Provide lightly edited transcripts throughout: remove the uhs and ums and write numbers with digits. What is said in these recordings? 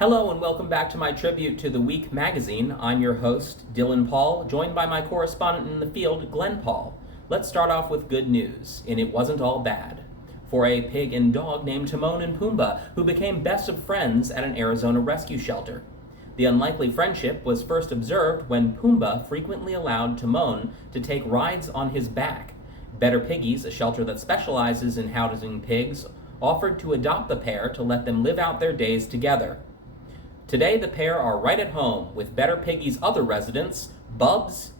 Hello and welcome back to my tribute to The Week magazine. I'm your host, Dylan Paul, joined by my correspondent in the field, Glenn Paul. Let's start off with good news, and it wasn't all bad. For a pig and dog named Timon and Pumbaa, who became best of friends at an Arizona rescue shelter. The unlikely friendship was first observed when Pumbaa frequently allowed Timon to take rides on his back. Better Piggies, a shelter that specializes in housing pigs, offered to adopt the pair to let them live out their days together. Today, the pair are right at home with Better Piggy's other residents, Bubs,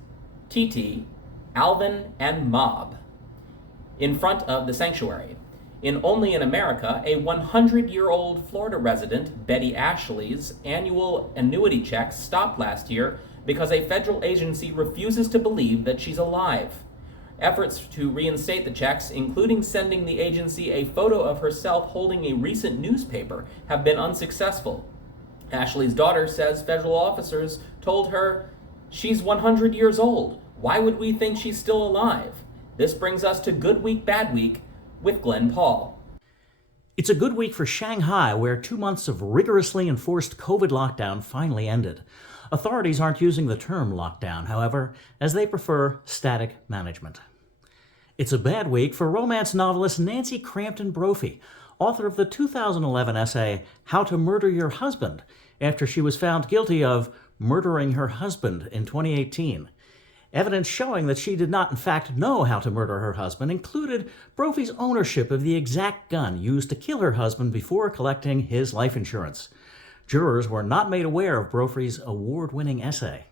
TT, Alvin, and Mob, in front of the sanctuary. Only in America, a 100-year-old Florida resident, Betty Ashley's annual annuity checks stopped last year because a federal agency refuses to believe that she's alive. Efforts to reinstate the checks, including sending the agency a photo of herself holding a recent newspaper, have been unsuccessful. Ashley's daughter says federal officers told her she's 100 years old. Why would we think she's still alive? This brings us to Good Week, Bad Week with Glenn Paul. It's a good week for Shanghai, where 2 months of rigorously enforced COVID lockdown finally ended. Authorities aren't using the term lockdown, however, as they prefer static management. It's a bad week for romance novelist Nancy Crampton Brophy, author of the 2011 essay, How to Murder Your Husband, after she was found guilty of murdering her husband in 2018. Evidence showing that she did not in fact know how to murder her husband included Brophy's ownership of the exact gun used to kill her husband before collecting his life insurance. Jurors were not made aware of Brophy's award-winning essay.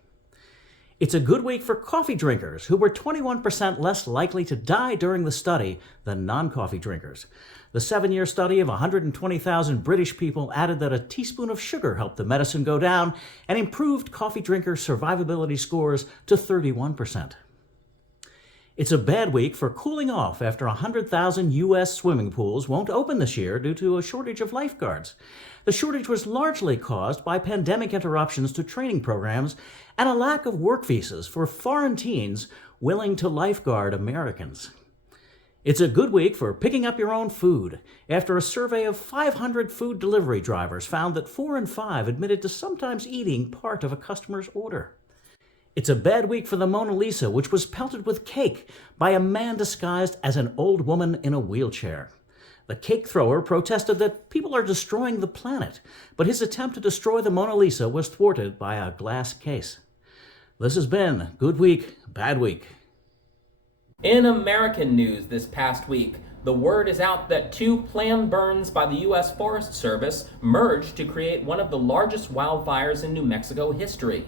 It's a good week for coffee drinkers, who were 21% less likely to die during the study than non-coffee drinkers. The 7-year study of 120,000 British people added that a teaspoon of sugar helped the medicine go down and improved coffee drinker survivability scores to 31%. It's a bad week for cooling off after 100,000 U.S. swimming pools won't open this year due to a shortage of lifeguards. The shortage was largely caused by pandemic interruptions to training programs and a lack of work visas for foreign teens willing to lifeguard Americans. It's a good week for picking up your own food, after a survey of 500 food delivery drivers found that 4 in 5 admitted to sometimes eating part of a customer's order. It's a bad week for the Mona Lisa, which was pelted with cake by a man disguised as an old woman in a wheelchair. The cake thrower protested that people are destroying the planet, but his attempt to destroy the Mona Lisa was thwarted by a glass case. This has been Good Week, Bad Week. In American news this past week, the word is out that 2 planned burns by the U.S. Forest Service merged to create one of the largest wildfires in New Mexico history.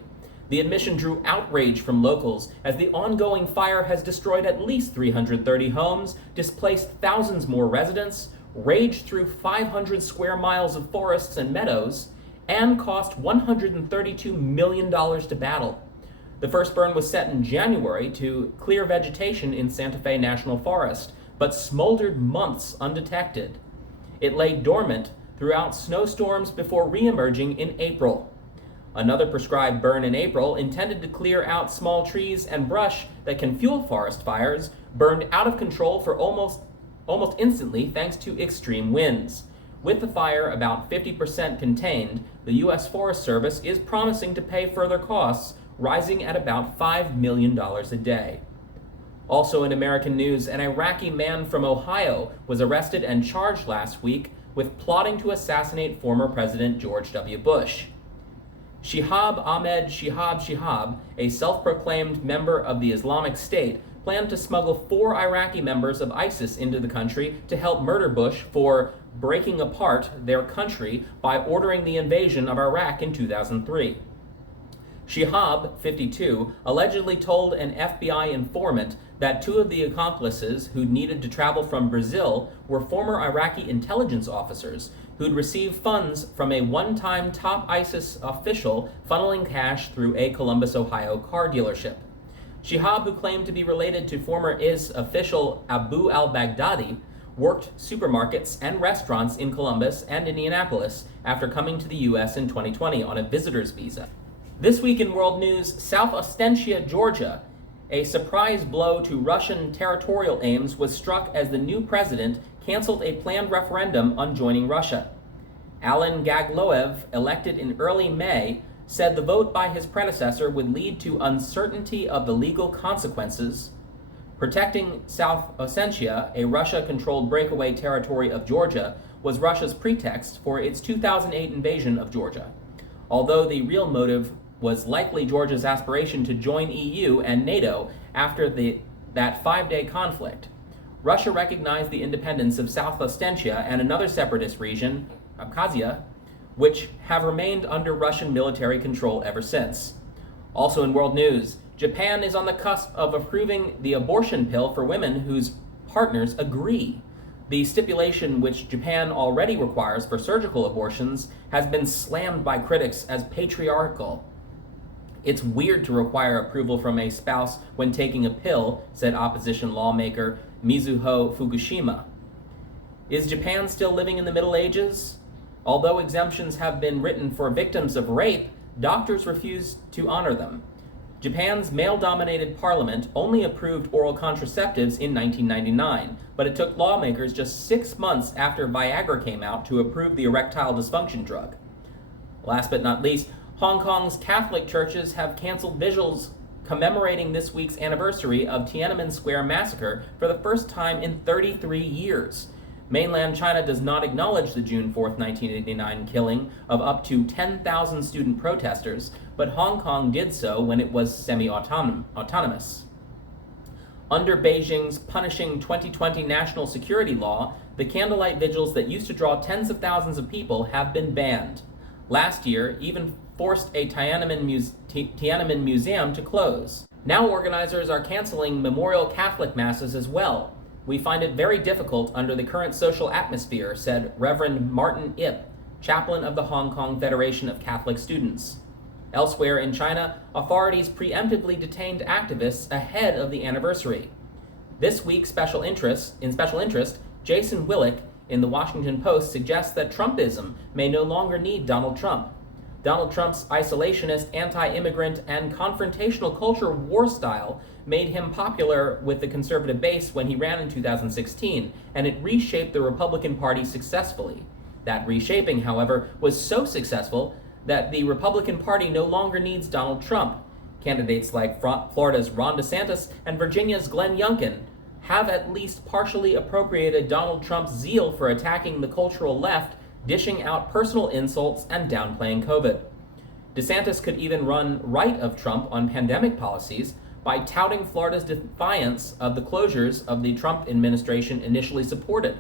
The admission drew outrage from locals, as the ongoing fire has destroyed at least 330 homes, displaced thousands more residents, raged through 500 square miles of forests and meadows, and cost $132 million to battle. The first burn was set in January to clear vegetation in Santa Fe National Forest, but smoldered months undetected. It lay dormant throughout snowstorms before re-emerging in April. Another prescribed burn in April, intended to clear out small trees and brush that can fuel forest fires, burned out of control for almost instantly thanks to extreme winds. With the fire about 50% contained, the U.S. Forest Service is promising to pay further costs, rising at about $5 million a day. Also in American news, an Iraqi man from Ohio was arrested and charged last week with plotting to assassinate former President George W. Bush. Shihab Ahmed Shihab, a self-proclaimed member of the Islamic State, planned to smuggle 4 Iraqi members of ISIS into the country to help murder Bush for breaking apart their country by ordering the invasion of Iraq in 2003. Shihab, 52, allegedly told an FBI informant that 2 of the accomplices who needed to travel from Brazil were former Iraqi intelligence officers who'd received funds from a one-time top ISIS official funneling cash through a Columbus, Ohio car dealership. Shihab, who claimed to be related to former IS official Abu al-Baghdadi, worked supermarkets and restaurants in Columbus and Indianapolis after coming to the U.S. in 2020 on a visitor's visa. This week in world news, South Ossetia, Georgia, a surprise blow to Russian territorial aims, was struck as the new president canceled a planned referendum on joining Russia. Alan Gagloev, elected in early May, said the vote by his predecessor would lead to uncertainty of the legal consequences. Protecting South Ossetia, a Russia-controlled breakaway territory of Georgia, was Russia's pretext for its 2008 invasion of Georgia, although the real motive was likely Georgia's aspiration to join EU and NATO after that 5-day conflict. Russia recognized the independence of South Ossetia and another separatist region, Abkhazia, which have remained under Russian military control ever since. Also in world news, Japan is on the cusp of approving the abortion pill for women whose partners agree. The stipulation, which Japan already requires for surgical abortions, has been slammed by critics as patriarchal. It's weird to require approval from a spouse when taking a pill, said opposition lawmaker Mizuho Fukushima. Is Japan still living in the Middle Ages? Although exemptions have been written for victims of rape, doctors refuse to honor them. Japan's male-dominated parliament only approved oral contraceptives in 1999, but it took lawmakers just 6 months after Viagra came out to approve the erectile dysfunction drug. Last but not least, Hong Kong's Catholic churches have canceled vigils commemorating this week's anniversary of Tiananmen Square massacre for the first time in 33 years. Mainland China does not acknowledge the June 4, 1989 killing of up to 10,000 student protesters, but Hong Kong did so when it was semi-autonomous. Under Beijing's punishing 2020 national security law, the candlelight vigils that used to draw tens of thousands of people have been banned. Last year, even forced a Tiananmen Museum to close. Now organizers are canceling memorial Catholic masses as well. We find it very difficult under the current social atmosphere, said Reverend Martin Ip, chaplain of the Hong Kong Federation of Catholic Students. Elsewhere in China, authorities preemptively detained activists ahead of the anniversary. This week's special interest, Jason Willick in the Washington Post suggests that Trumpism may no longer need Donald Trump. Donald Trump's isolationist, anti-immigrant, and confrontational culture war style made him popular with the conservative base when he ran in 2016, and it reshaped the Republican Party successfully. That reshaping, however, was so successful that the Republican Party no longer needs Donald Trump. Candidates like Florida's Ron DeSantis and Virginia's Glenn Youngkin have at least partially appropriated Donald Trump's zeal for attacking the cultural left, dishing out personal insults and downplaying COVID. DeSantis could even run right of Trump on pandemic policies by touting Florida's defiance of the closures of the Trump administration initially supported.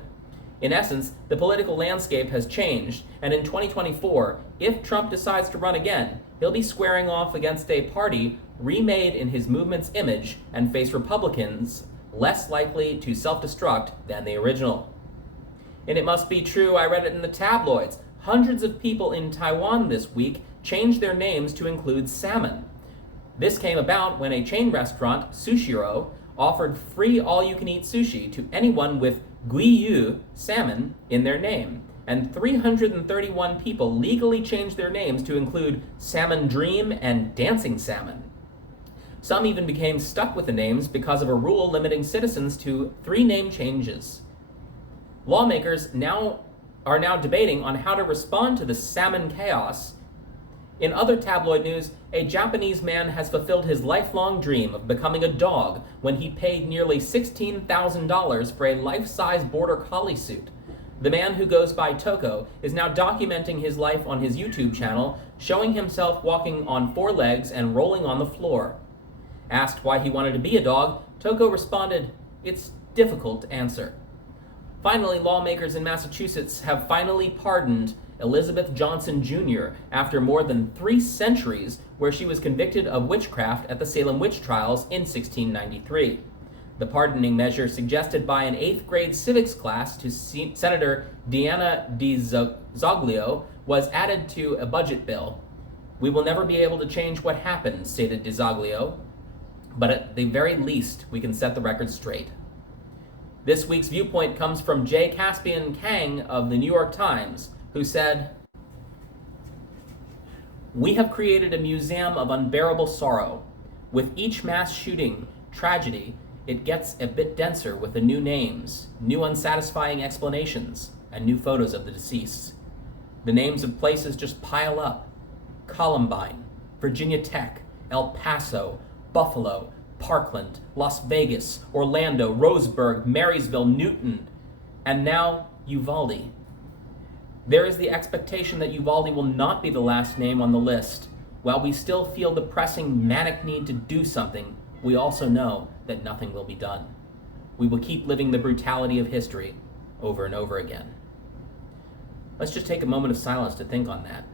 In essence, the political landscape has changed, and in 2024, if Trump decides to run again, he'll be squaring off against a party remade in his movement's image and face Republicans less likely to self-destruct than the original. And it must be true, I read it in the tabloids. Hundreds of people in Taiwan this week changed their names to include salmon. This came about when a chain restaurant, Sushiro, offered free all-you-can-eat sushi to anyone with Guiyu salmon in their name, and 331 people legally changed their names to include Salmon Dream and Dancing Salmon. Some even became stuck with the names because of a rule limiting citizens to 3 name changes. Lawmakers are now debating on how to respond to the salmon chaos. In other tabloid news, a Japanese man has fulfilled his lifelong dream of becoming a dog when he paid nearly $16,000 for a life-size border collie suit. The man, who goes by Toko, is now documenting his life on his YouTube channel, showing himself walking on 4 legs and rolling on the floor. Asked why he wanted to be a dog, Toko responded, "It's difficult to answer." Finally, lawmakers in Massachusetts have finally pardoned Elizabeth Johnson Jr. after more than 3 centuries where she was convicted of witchcraft at the Salem witch trials in 1693. The pardoning measure, suggested by an 8th grade civics class to Senator Diana DiZoglio, was added to a budget bill. "We will never be able to change what happened," stated DiZoglio, "but at the very least, we can set the record straight." This week's viewpoint comes from J. Caspian Kang of the New York Times, who said, "We have created a museum of unbearable sorrow. With each mass shooting, tragedy, it gets a bit denser with the new names, new unsatisfying explanations, and new photos of the deceased. The names of places just pile up. Columbine, Virginia Tech, El Paso, Buffalo, Parkland, Las Vegas, Orlando, Roseburg, Marysville, Newton, and now Uvalde. There is the expectation that Uvalde will not be the last name on the list. While we still feel the pressing, manic need to do something, we also know that nothing will be done. We will keep living the brutality of history over and over again. Let's just take a moment of silence to think on that.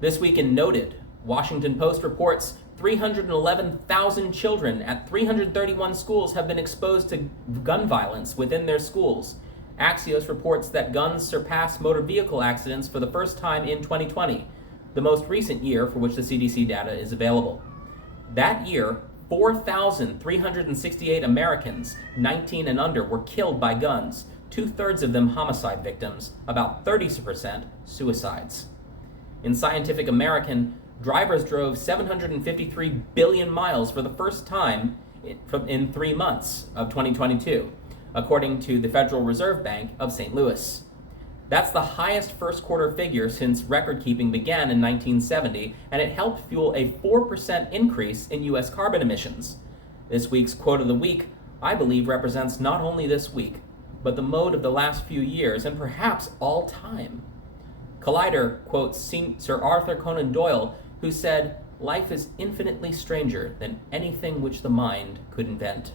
This week in Noted, Washington Post reports 311,000 children at 331 schools have been exposed to gun violence within their schools. Axios reports that guns surpass motor vehicle accidents for the first time in 2020, the most recent year for which the CDC data is available. That year, 4,368 Americans, 19 and under, were killed by guns, 2/3 of them homicide victims, about 30% suicides. In Scientific American, drivers drove 753 billion miles for the first time in 3 months of 2022, according to the Federal Reserve Bank of St. Louis. That's the highest first quarter figure since record keeping began in 1970, and it helped fuel a 4% increase in U.S. carbon emissions. This week's quote of the week, I believe, represents not only this week, but the mode of the last few years, and perhaps all time. Collider quotes Sir Arthur Conan Doyle, who said, "Life is infinitely stranger than anything which the mind could invent."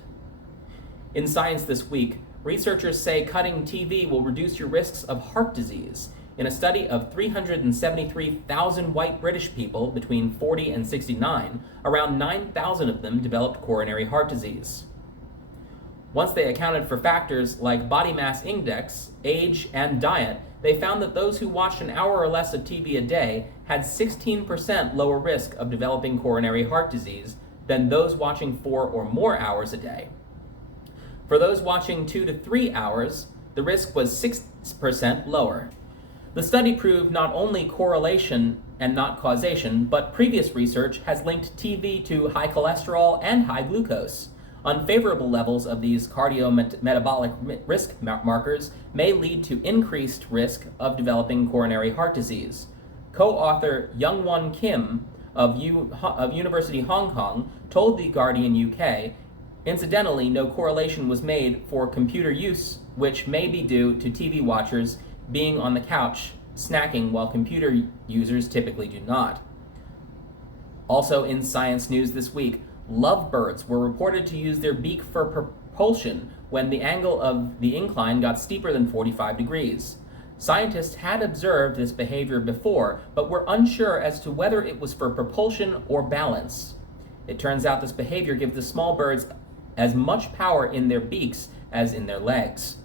In Science this week, researchers say cutting TV will reduce your risks of heart disease. In a study of 373,000 white British people between 40 and 69, around 9,000 of them developed coronary heart disease. Once they accounted for factors like body mass index, age, and diet, they found that those who watched an hour or less of TV a day had 16% lower risk of developing coronary heart disease than those watching 4 or more hours a day. For those watching 2 to 3 hours, the risk was 6% lower. The study proved not only correlation and not causation, but previous research has linked TV to high cholesterol and high glucose. Unfavorable levels of these cardiometabolic risk markers may lead to increased risk of developing coronary heart disease. Co-author Youngwon Kim of University Hong Kong told The Guardian UK, incidentally, no correlation was made for computer use, which may be due to TV watchers being on the couch snacking while computer users typically do not. Also in science news this week, lovebirds were reported to use their beak for propulsion when the angle of the incline got steeper than 45 degrees. Scientists had observed this behavior before, but were unsure as to whether it was for propulsion or balance. It turns out this behavior gives the small birds as much power in their beaks as in their legs.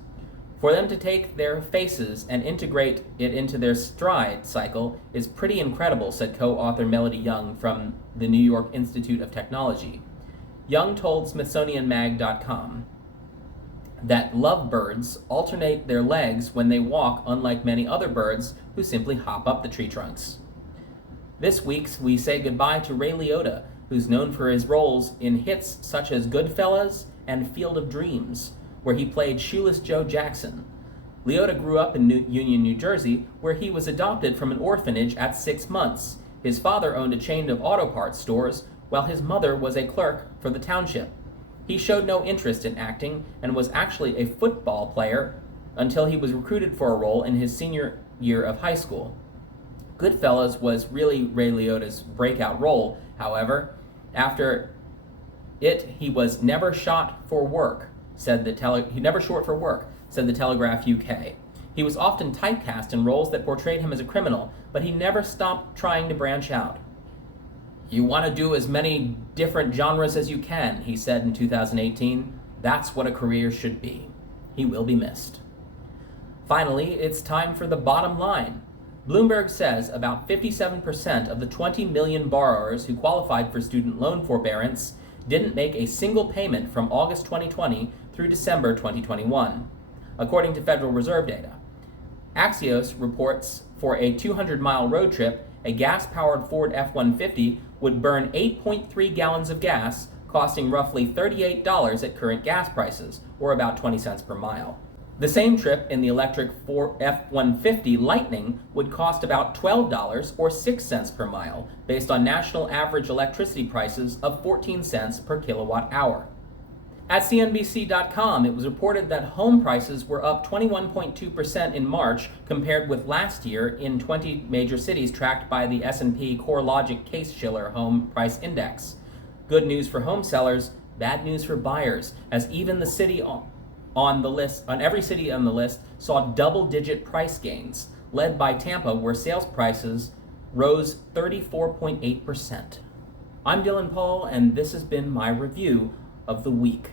For them to take their faces and integrate it into their stride cycle is pretty incredible, said co-author Melody Young from the New York Institute of Technology. Young told SmithsonianMag.com that lovebirds alternate their legs when they walk, unlike many other birds who simply hop up the tree trunks. This week, we say goodbye to Ray Liotta, who's known for his roles in hits such as Goodfellas and Field of Dreams, where he played Shoeless Joe Jackson. Liotta grew up in Union, New Jersey, where he was adopted from an orphanage at 6 months. His father owned a chain of auto parts stores, while his mother was a clerk for the township. He showed no interest in acting and was actually a football player until he was recruited for a role in his senior year of high school. Goodfellas was really Ray Liotta's breakout role, however. After it, he was never shot for work, said the Telegraph UK. He was often typecast in roles that portrayed him as a criminal, but he never stopped trying to branch out. "You want to do as many different genres as you can," he said in 2018. "That's what a career should be." He will be missed. Finally, it's time for the bottom line. Bloomberg says about 57% of the 20 million borrowers who qualified for student loan forbearance didn't make a single payment from August 2020 through December 2021, according to Federal Reserve data. Axios reports for a 200-mile road trip, a gas-powered Ford F-150 would burn 8.3 gallons of gas, costing roughly $38 at current gas prices, or about 20 cents per mile. The same trip in the electric F-150 Lightning would cost about $12 or 6 cents per mile, based on national average electricity prices of 14 cents per kilowatt hour. At CNBC.com, it was reported that home prices were up 21.2% in March compared with last year in 20 major cities tracked by the S&P CoreLogic Case-Shiller Home Price Index. Good news for home sellers, bad news for buyers, as even the city every city on the list saw double-digit price gains, led by Tampa, where sales prices rose 34.8%. I'm Dylan Paul, and this has been my review of the week.